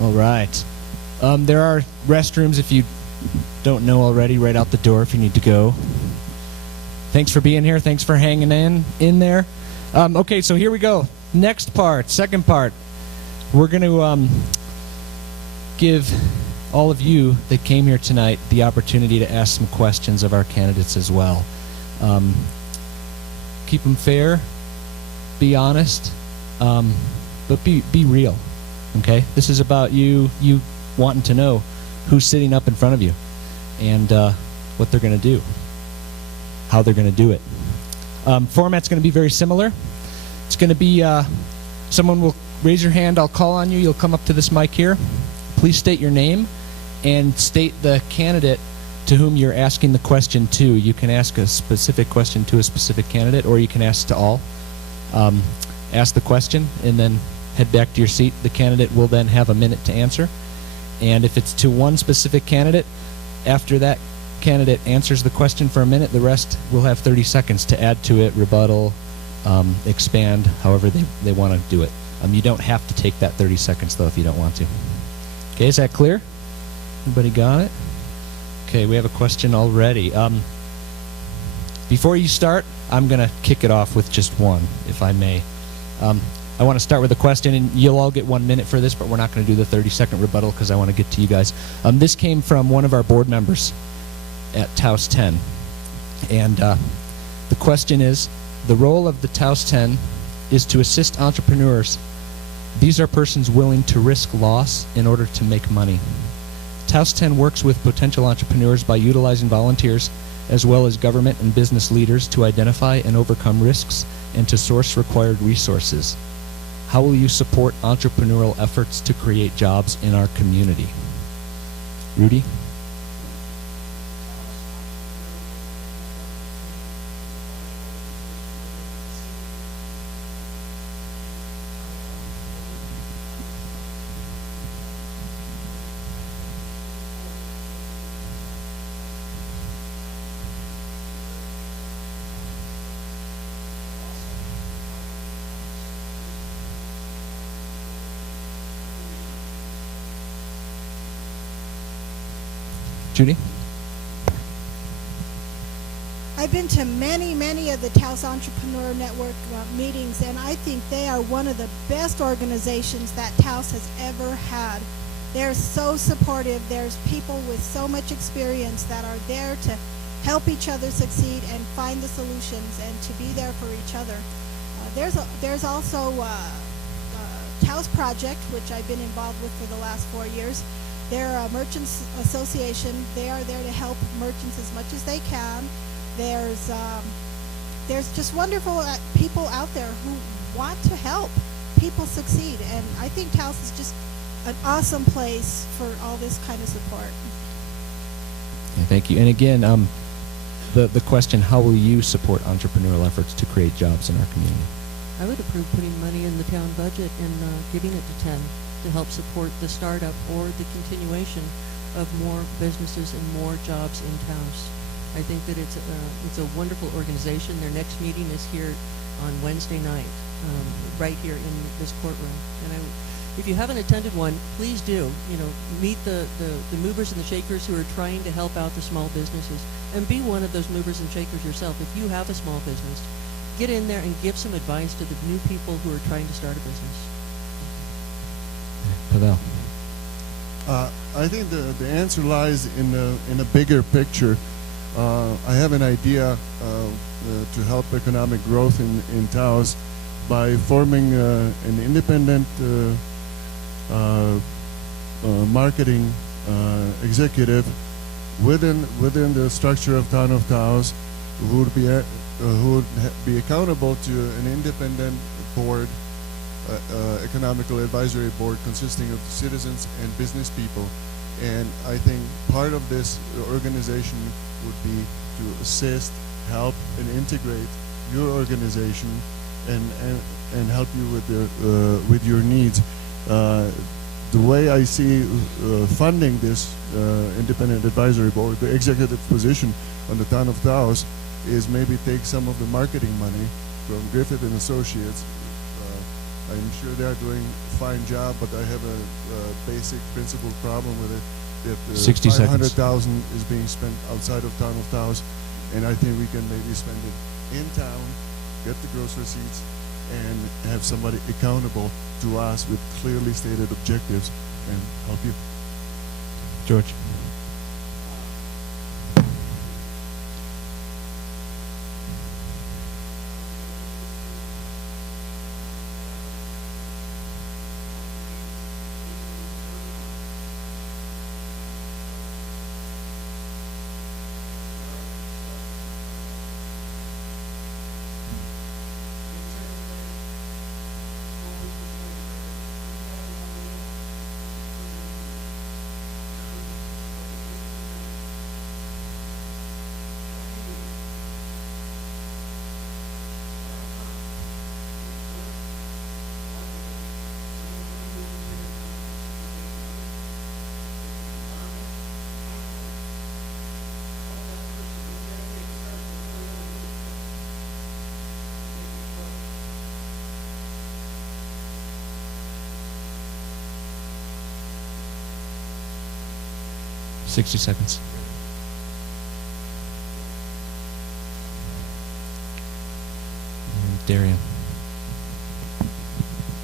All right. There are restrooms, if you don't know already, right out the door if you need to go. Thanks for being here. Thanks for hanging in there. Okay, so here we go. Next part, second part. We're going to give all of you that came here tonight the opportunity to ask some questions of our candidates as well. Keep them fair, be honest, but be real. Okay? This is about you wanting to know who's sitting up in front of you and what they're going to do, how they're going to do it. Format's going to be very similar. It's going to be someone will raise your hand, I'll call on you, you'll come up to this mic here. Please state your name and state the candidate to whom you're asking the question to. You can ask a specific question to a specific candidate, or you can ask to all. Ask the question and then head back to your seat. The candidate will then have a minute to answer. And if it's to one specific candidate, after that candidate answers the question for a minute, the rest will have 30 seconds to add to it, rebuttal, expand, however they want to do it. You don't have to take that 30 seconds, though, if you don't want to. Okay, is that clear? Everybody got it? Okay, we have a question already. Before you start, I'm going to kick it off with just one, if I may. I want to start with a question, and you'll all get 1 minute for this, but we're not going to do the 30-second rebuttal because I want to get to you guys. This came from one of our board members at Taos 10. And the question is, the role of the Taos 10 is to assist entrepreneurs. These are persons willing to risk loss in order to make money. Taos 10 works with potential entrepreneurs by utilizing volunteers as well as government and business leaders to identify and overcome risks and to source required resources. How will you support entrepreneurial efforts to create jobs in our community? Rudy? Judy? I've been to many of the Taos Entrepreneur Network meetings, and I think they are one of the best organizations that Taos has ever had. They're so supportive. There's people with so much experience that are there to help each other succeed and find the solutions and to be there for each other. There's also Taos Project, which I've been involved with for the last 4 years. They're a merchants association. They are there to help merchants as much as they can. There's just wonderful people out there who want to help people succeed, and I think Taos is just an awesome place for all this kind of support. Yeah, thank you. And again, the question, how will you support entrepreneurial efforts to create jobs in our community? I would approve putting money in the town budget and giving it to 10 to help support the startup or the continuation of more businesses and more jobs in Taos. I think that it's a wonderful organization. Their next meeting is here on Wednesday night, right here in this courtroom. And if you haven't attended one, please do. Meet the movers and the shakers who are trying to help out the small businesses, and be one of those movers and shakers yourself. If you have a small business, get in there and give some advice to the new people who are trying to start a business. Pavel. I think the answer lies in a bigger picture. I have an idea to help economic growth in Taos by forming an independent marketing executive within the structure of Town of Taos, who would be accountable to an independent board, economical advisory board consisting of citizens and business people. And I think part of this organization would be to assist, help, and integrate your organization and help you with your needs. The way I see funding this independent advisory board, the executive position on the Town of Taos, is maybe take some of the marketing money from Griffith and Associates. I'm sure they are doing a fine job, but I have a basic principle problem with it. That 60 seconds. $500,000 is being spent outside of town of Taos, and I think we can maybe spend it in town, get the gross receipts, and have somebody accountable to us with clearly stated objectives and help you. George. $60 seconds. And Darian.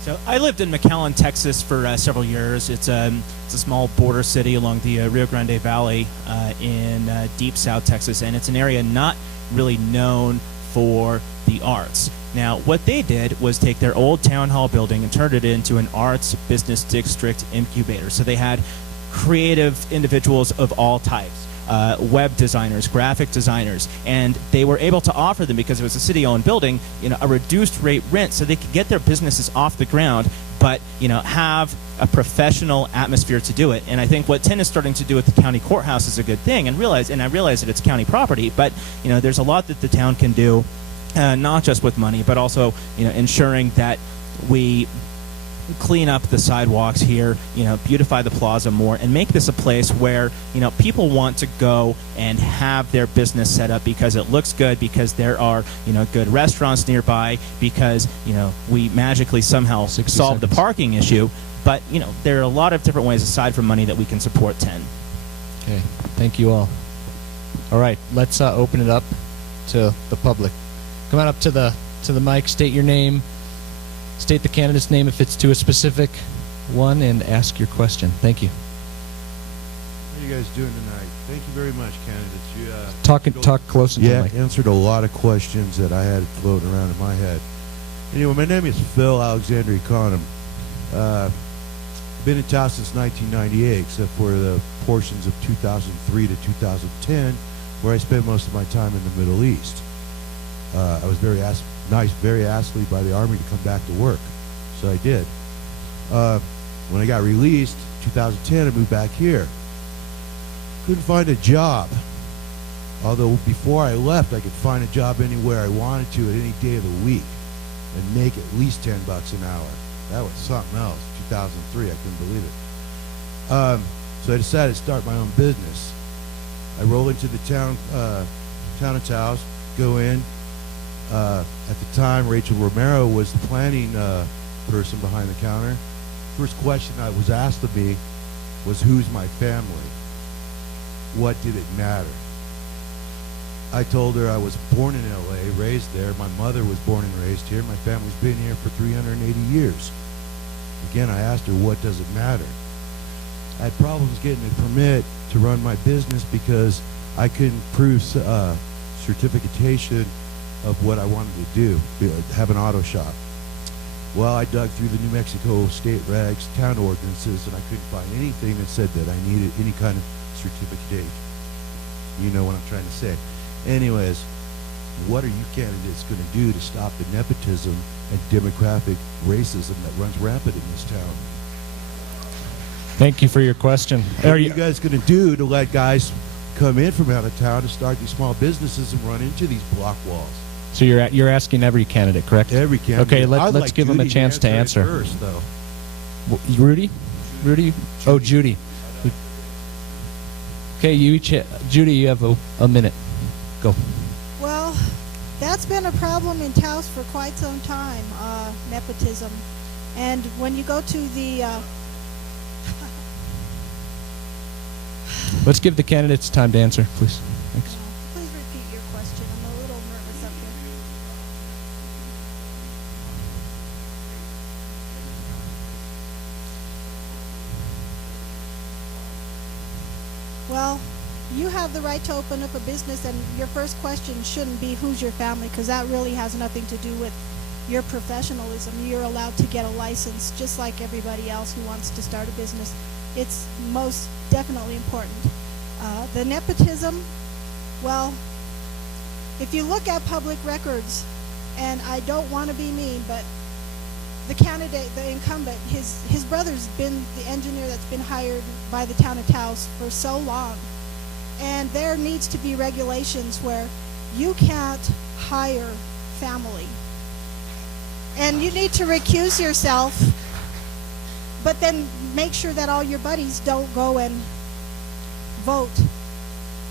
So I lived in McAllen, Texas for several years. It's a small border city along the Rio Grande Valley in deep South Texas, and it's an area not really known for the arts. Now, what they did was take their old town hall building and turned it into an arts business district incubator. So they had creative individuals of all types, web designers, graphic designers, and they were able to offer them, because it was a city-owned building, a reduced rate rent, so they could get their businesses off the ground, but have a professional atmosphere to do it. And I think what Tin is starting to do with the county courthouse is a good thing, and I realize that it's county property, but there's a lot that the town can do, not just with money, but also ensuring that we clean up the sidewalks here, beautify the plaza more, and make this a place where people want to go and have their business set up because it looks good, because there are good restaurants nearby, because we magically somehow solve the parking issue. But there are a lot of different ways aside from money that we can support 10. Okay, thank you all. All right, let's open it up to the public. Come on up to the mic, state your name. State the candidate's name if it's to a specific one, and ask your question. Thank you. How are you guys doing tonight? Thank you very much, candidates. Talk close to the mic. Answered a lot of questions that I had floating around in my head. Anyway, my name is Phil Alexander Econom. I've been in Taos since 1998, except for the portions of 2003 to 2010, where I spent most of my time in the Middle East. I was very asked by the Army to come back to work, so I did. When I got released, 2010, I moved back here. Couldn't find a job, although before I left, I could find a job anywhere I wanted to at any day of the week and make at least $10 an hour. That was something else. 2003, I couldn't believe it. So I decided to start my own business. I roll into the town of Taos, go in. At the time, Rachel Romero was the planning person behind the counter. First question that was asked of me was, who's my family? What did it matter? I told her I was born in LA, raised there. My mother was born and raised here. My family's been here for 380 years. Again, I asked her, what does it matter? I had problems getting a permit to run my business because I couldn't prove certification of what I wanted to do, have an auto shop. Well, I dug through the New Mexico state regs, town ordinances, and I couldn't find anything that said that I needed any kind of certification. You know what I'm trying to say. Anyways, what are you candidates going to do to stop the nepotism and demographic racism that runs rampant in this town? Thank you for your question. What are you guys going to do to let guys come in from out of town to start these small businesses and run into these block walls? So you're asking every candidate, correct? Every candidate. Okay, let's give them a chance to answer. First, though. Rudy? Oh, Judy. Okay, you each. Judy, you have a minute. Go. Well, that's been a problem in Taos for quite some time, nepotism. And when you go to the Let's give the candidates time to answer, please. Thanks. please repeat your question. I'm a little nervous up here. Well, you have the right to open up a business, and your first question shouldn't be who's your family, because that really has nothing to do with your professionalism. You're allowed to get a license just like everybody else who wants to start a business. It's most definitely important. The nepotism, well, if you look at public records, and I don't want to be mean, but the candidate, the incumbent, his brother's been the engineer that's been hired by the town of Taos for so long. And there needs to be regulations where you can't hire family. And you need to recuse yourself, but then make sure that all your buddies don't go and vote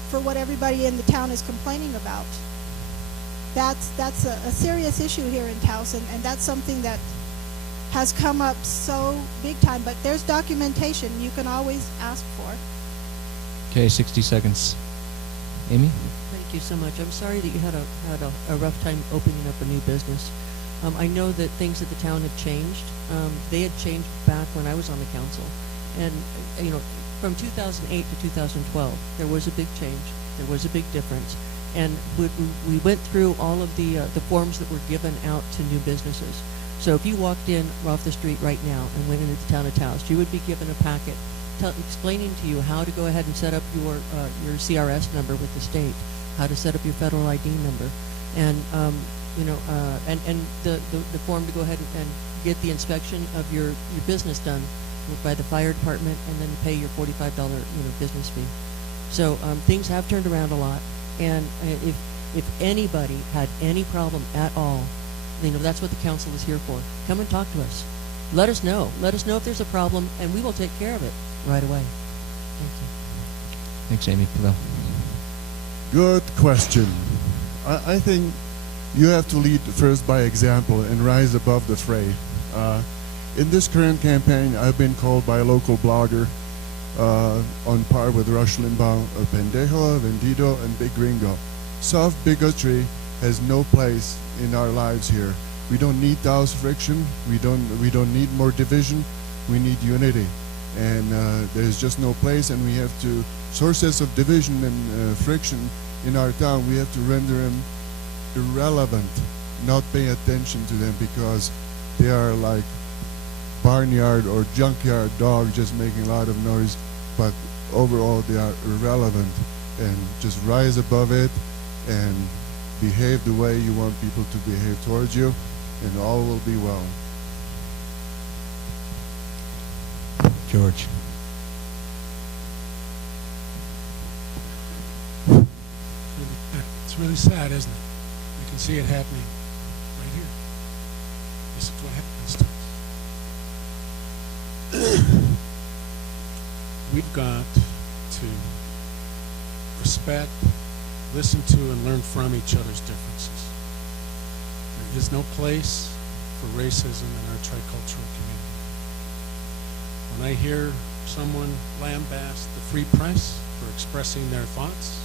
for what everybody in the town is complaining about. That's a serious issue here in Taos, and that's something that has come up so big time, but there's documentation you can always ask for. Okay, 60 seconds. Amy? Thank you so much. I'm sorry that you had a rough time opening up a new business. I know that things at the town have changed. They had changed back when I was on the council. And, you know, from 2008 to 2012, there was a big change. There was a big difference. And we went through all of the forms that were given out to new businesses. So if you walked in off the street right now and went into the town of Taos, you would be given a packet explaining to you how to go ahead and set up your CRS number with the state, how to set up your federal ID number, and you know, and the form to go ahead and get the inspection of your business done by the fire department, and then pay your $45 business fee. So things have turned around a lot, and if anybody had any problem at all, that's what the council is here for. Come and talk to us. Let us know. Let us know if there's a problem, and we will take care of it right away. Thank you. Thanks, Amy. Pavel. Good question. I think you have to lead first by example and rise above the fray. In this current campaign, I've been called by a local blogger on par with Rush Limbaugh, a pendejo, vendido, and big gringo. Soft bigotry has no place in our lives here. We don't need Taos friction. We don't need more division. We need unity, and there's just no place. And we have to sources of division and friction in our town. We have to render them irrelevant, not pay attention to them, because they are like barnyard or junkyard dogs just making a lot of noise. But overall, they are irrelevant. And just rise above it and behave the way you want people to behave towards you, and all will be well. George. It's really sad, isn't it? We can see it happening right here. This is what happens to us. We've got to respect, listen to, and learn from each other's differences. There is no place for racism in our tricultural community. When I hear someone lambaste the free press for expressing their thoughts,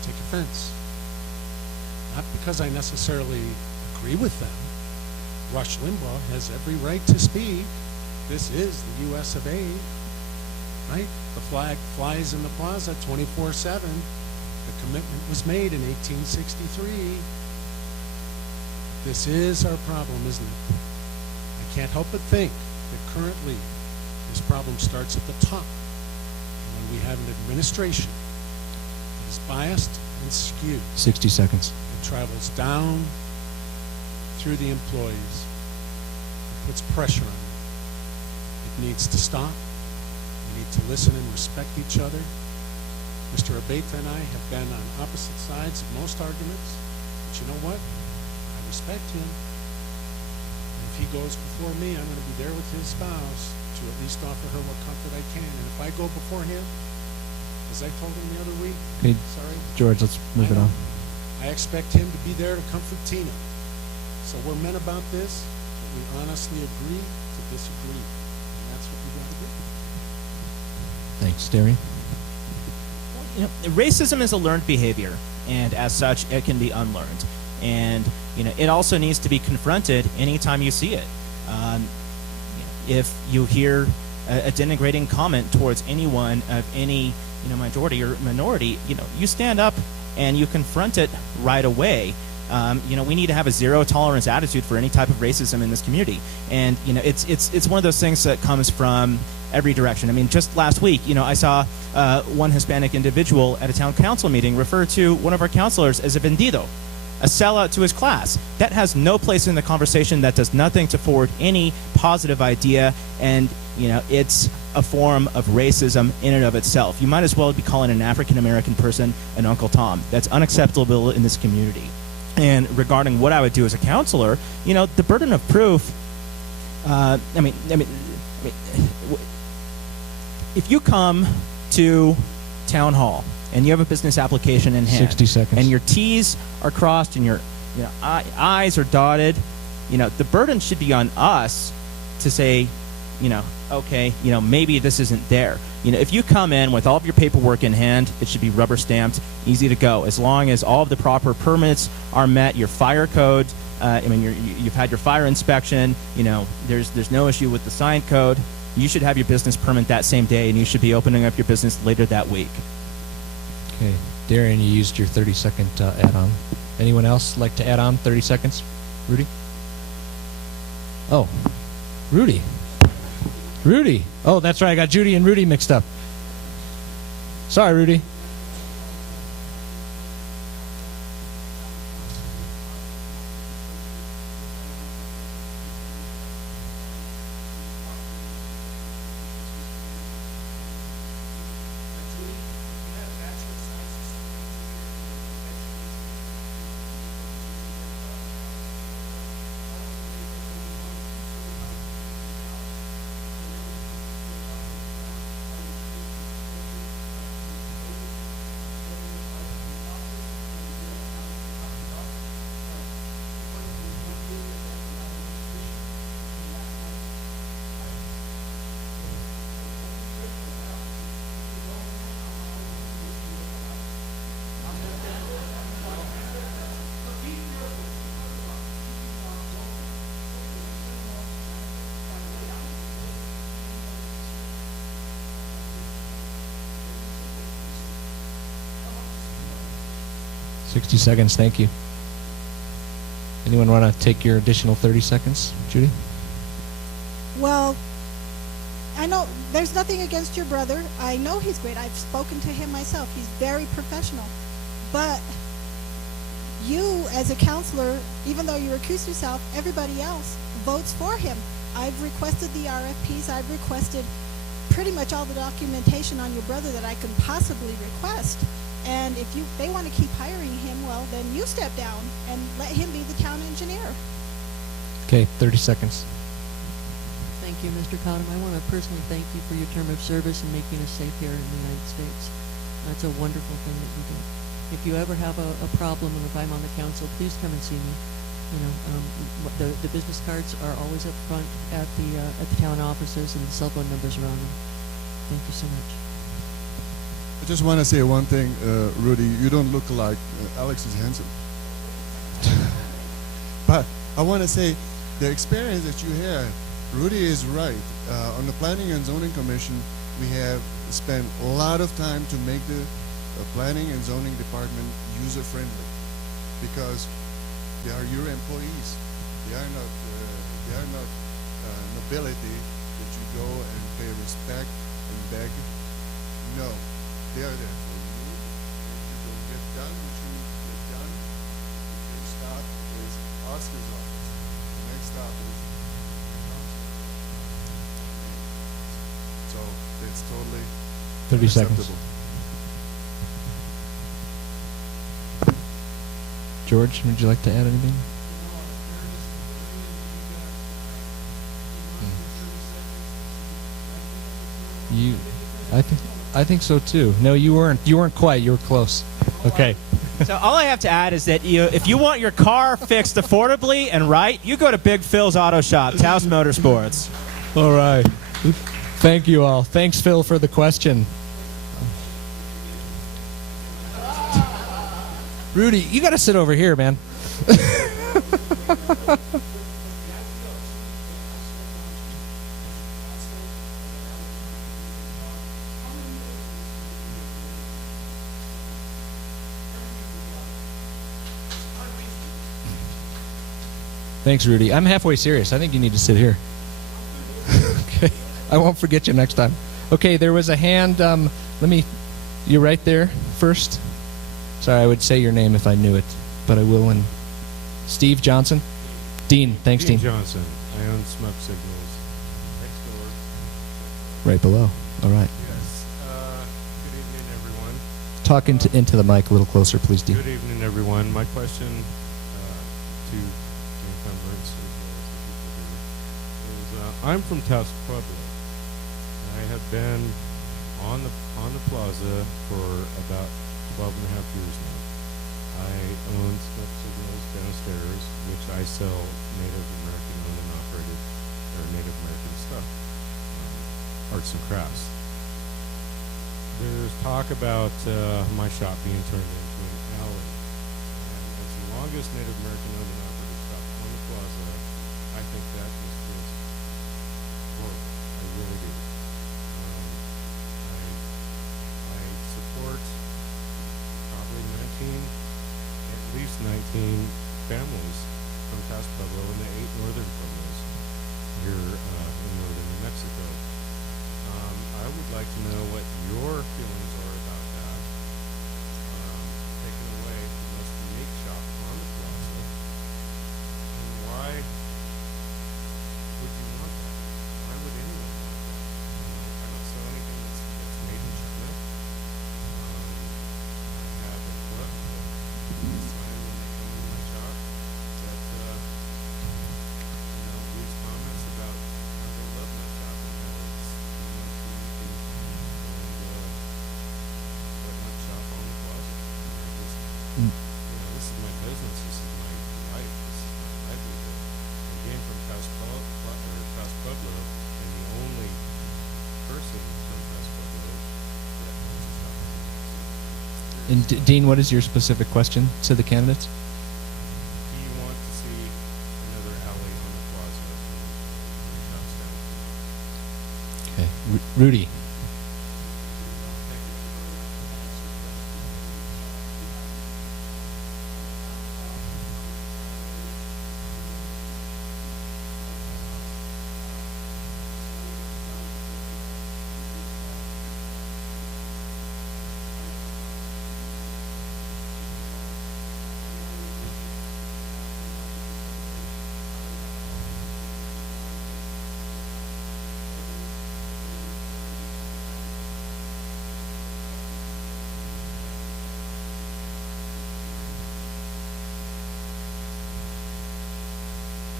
I take offense. Not because I necessarily agree with them. Rush Limbaugh has every right to speak. This is the U.S. of A. Right? The flag flies in the plaza 24/7. The commitment was made in 1863. This is our problem, isn't it? I can't help but think that currently this problem starts at the top. And when we have an administration that is biased and skewed, 60 seconds. it travels down through the employees. It puts pressure on them. It needs to stop. We need to listen and respect each other. Mr. Abeyta and I have been on opposite sides of most arguments, but you know what? I respect him. And if he goes before me, I'm going to be there with his spouse to at least offer her what comfort I can. And if I go before him, as I told him the other week, Okay, sorry, George, let's move it on. I expect him to be there to comfort Tina. So we're men about this, but We honestly agree to disagree, and that's what we got to do. Thanks, Darian. You know, racism is a learned behavior, and as such, it can be unlearned. And you know, it also needs to be confronted anytime you see it. If you hear a denigrating comment towards anyone of any majority or minority, you stand up and you confront it right away. We need to have a zero tolerance attitude for any type of racism in this community. And it's one of those things that comes from every direction. I mean, just last week, I saw one Hispanic individual at a town council meeting refer to one of our counselors as a vendido, a sellout to his class. That has no place in the conversation. That does nothing to forward any positive idea, and it's a form of racism in and of itself. You might as well be calling an African American person an Uncle Tom. That's unacceptable in this community. And regarding what I would do as a counselor, the burden of proof. If you come to town hall and you have a business application in hand, 60 seconds, and your T's are crossed and your I's are dotted, the burden should be on us to say, okay, maybe this isn't there. If you come in with all of your paperwork in hand, it should be rubber stamped, easy to go. As long as all of the proper permits are met, your fire code, you've had your fire inspection, there's no issue with the sign code. You should have your business permit that same day, and you should be opening up your business later that week. Okay, Darian, you used your 30-second add-on. Anyone else like to add on 30 seconds? Rudy? Oh, Rudy. Rudy. Oh, that's right. I got Judy and Rudy mixed up. Sorry, Rudy. $60 seconds, thank you. Anyone want to take your additional 30 seconds, Judy? Well, I know there's nothing against your brother. I know he's great. I've spoken to him myself. He's very professional. But you, as a counselor, even though you recuse yourself, everybody else votes for him. I've requested the RFPs. I've requested pretty much all the documentation on your brother that I can possibly request. And if they want to keep hiring him, well, then you step down and let him be the town engineer. Okay, 30 seconds. Thank you, Mr. Cottom. I want to personally thank you for your term of service and making us safe here in the United States. That's a wonderful thing that you do. If you ever have a problem, and if I'm on the council, please come and see me. The business cards are always up front at the town offices, and the cell phone numbers are on them. Thank you so much. I just want to say one thing, Rudy. You don't look like Alex is handsome. But I want to say the experience that you have, Rudy is right. On the Planning and Zoning Commission, we have spent a lot of time to make the Planning and Zoning Department user-friendly, because they are your employees. They are not nobility that you go and pay respect and beg. No. They are there for you. If you don't get done what you need to get done, the next stop is Oscar's office. The next stop is the council. So it's totally 30 seconds. acceptable. George, would you like to add anything? I think so too. No, you weren't quite. You were close. Okay. So all I have to add is that if you want your car fixed affordably and right, you go to Big Phil's Auto Shop, Taos Motorsports. All right. Thank you all. Thanks, Phil, for the question. Rudy, you got to sit over here, man. Thanks, Rudy. I'm halfway serious. I think you need to sit here. Okay. I won't forget you next time. Okay, there was a hand. You're right there first. Sorry, I would say your name if I knew it, but I will. And Steve Johnson? Dean. Thanks, Dean. Johnson. I own Smoke Signals. Next door. Right below. All right. Yes. Good evening, everyone. Talk into the mic a little closer, please, Dean. Good evening, everyone. My question to the incumbents as well as the people here is, I'm from Taos Pueblo. I have been on the plaza for about 12 and a half years now. I own Smoke Signals downstairs, which I sell Native American owned and operated, or Native American stuff, arts and crafts. There's talk about my shop being turned into an alley. And as the longest Native American owned and operated shop on the plaza, I think that is just horrible. I really do. I support probably 19, at least 19 families from Taos Pueblo and the 8 northern Pueblos here in northern New Mexico. I would like to know what your feelings are about that. Taking away the most unique shop on the plaza, and why would you want that? Why would anyone want that? I don't sell anything that's made in China. I have a book that is signed when they come in my shop that leaves comments about how they love my shop and how it's shop on the plaza. This is my business. This is my life. This is my livelihood. I came from Taos Pueblo, and the only person from Taos Pueblo that owns a shop. And Dean, what is your specific question to the candidates? Do you want to see another alley on the plaza in shops down? Okay. Rudy.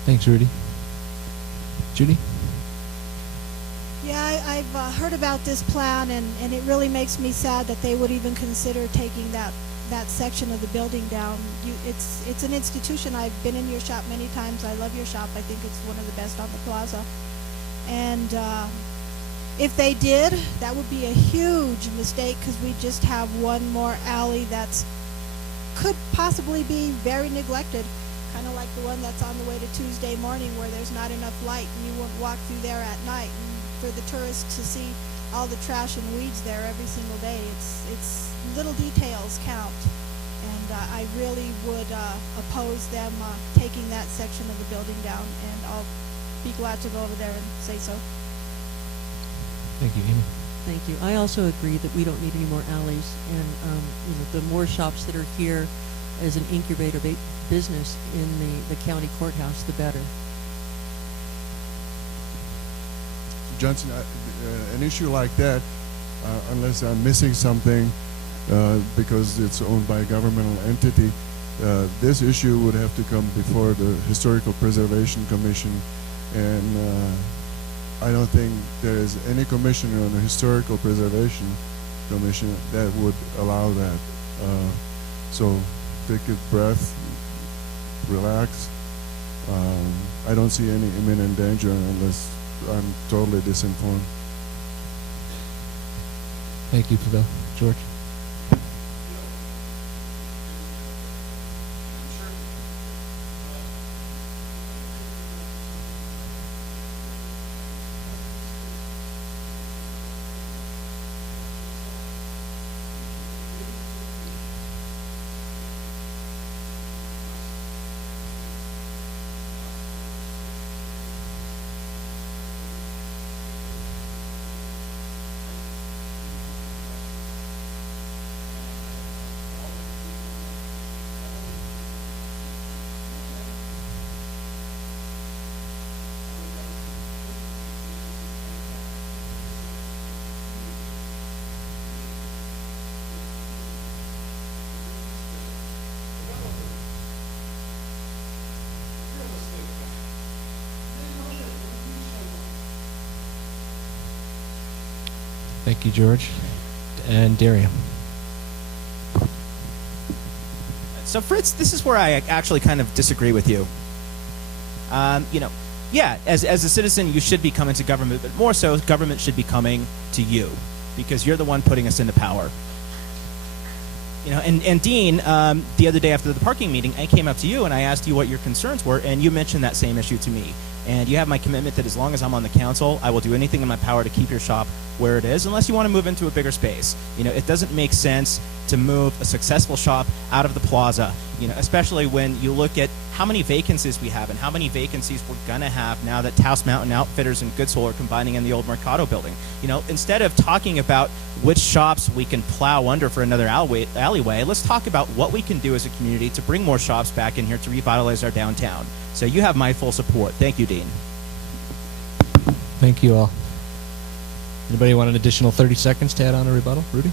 Thanks, Rudy. Judy? Yeah, I've heard about this plan, and it really makes me sad that they would even consider taking that section of the building down. It's an institution. I've been in your shop many times. I love your shop. I think it's one of the best on the plaza. And if they did, that would be a huge mistake, because we just have one more alley that's could possibly be very neglected. Kind of like the one that's on the way to Tuesday morning, where there's not enough light and you won't walk through there at night. And for the tourists to see all the trash and weeds there every single day, it's little details count. And I really would oppose them taking that section of the building down, and I'll be glad to go over there and say so. Thank you, Amy. Thank you. I also agree that we don't need any more alleys, and the more shops that are here as an incubator business in the county courthouse, the better. Johnson, an issue like that, unless I'm missing something, because it's owned by a governmental entity, this issue would have to come before the Historical Preservation Commission, and I don't think there is any commissioner on the Historical Preservation Commission that would allow that. So take a breath, relax. I don't see any imminent danger unless I'm totally disinformed. Thank you, Pavel. George? Thank you, George. And Daria. So Fritz, this is where I actually kind of disagree with you. You know, yeah, as a citizen, you should be coming to government, but more so, government should be coming to you because you're the one putting us into power. You know, and Dean, the other day after the parking meeting, I came up to you and I asked you what your concerns were, and you mentioned that same issue to me. And you have my commitment that as long as I'm on the council, I will do anything in my power to keep your shop where it is, unless you want to move into a bigger space. You know, it doesn't make sense to move a successful shop out of the plaza, you know, especially when you look at how many vacancies we have and how many vacancies we're going to have now that Taos Mountain Outfitters and Goodsell are combining in the old Mercado building. You know, instead of talking about which shops we can plow under for another alleyway, let's talk about what we can do as a community to bring more shops back in here to revitalize our downtown. So you have my full support. Thank you, Dean. Thank you all. Anybody want an additional 30 seconds to add on a rebuttal? Rudy?